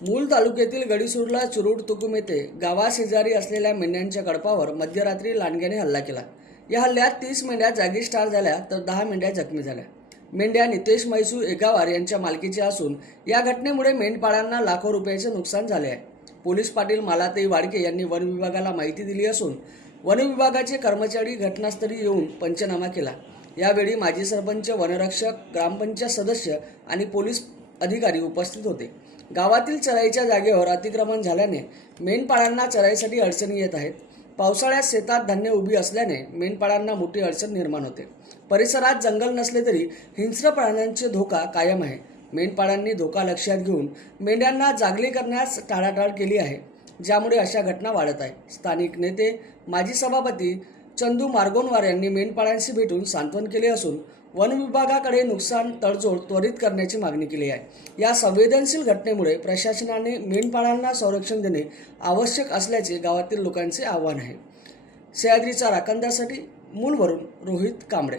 मूल तालुक्यातील गडीसूरला चुरूड तुकुम येथे गावाशेजारी असलेल्या मेंढ्यांच्या कळपावर मध्यरात्री लांडग्याने हल्ला केला। या हल्ल्यात 30 मेंढ्या जागीच ठार झाल्या तर 10 मेंढ्या जखमी झाल्या। मेंढ्या नितेश मैसू एगावार यांच्या मालकीच्या असून या घटनेमुळे मेंढपाळांना लाखो रुपयाचे नुकसान झाले आहे। पोलीस पाटील मालाताई वाडके यांनी वन विभागाला माहिती दिली असून वन विभागाचे कर्मचारी घटनास्थळी येऊन पंचनामा केला। यावेळी माजी सरपंच, वनरक्षक, ग्रामपंचायत सदस्य आणि पोलीस अधिकारी उपस्थित होते। गावातील चराईच्या जागेवर अतिक्रमण झाल्याने मेंढपाळांना चराईसाठी अडचणी येत आहेत। पावसाळ्यात शेतात धान्य उभी असल्याने मेंढपाळांना मोठी अडचण निर्माण होते। परिसरात जंगल नसले तरी हिंस्र प्राण्यांचे धोका कायम आहे। मेंढपाळांनी धोका लक्षात घेऊन मेंढ्यांना जागली करण्यास टाळाटाळ केली आहे, ज्यामुळे अशा घटना वाढत आहेत। स्थानिक नेते माजी सभापती चंदू मार्गोनवार यांनी मेंढपाळांशी भेटून सांत्वन केले असून वन विभागाकडे नुकसान तडजोड त्वरित करण्याची मागणी केली आहे। या संवेदनशील घटनेमुळे प्रशासनाने मेंढपाळांना संरक्षण देणे आवश्यक असल्याचे गावातील लोकांचे आवाहन आहे। सह्याद्रीचा राखणदारसाठी मूलवरून रोहित कांबळे।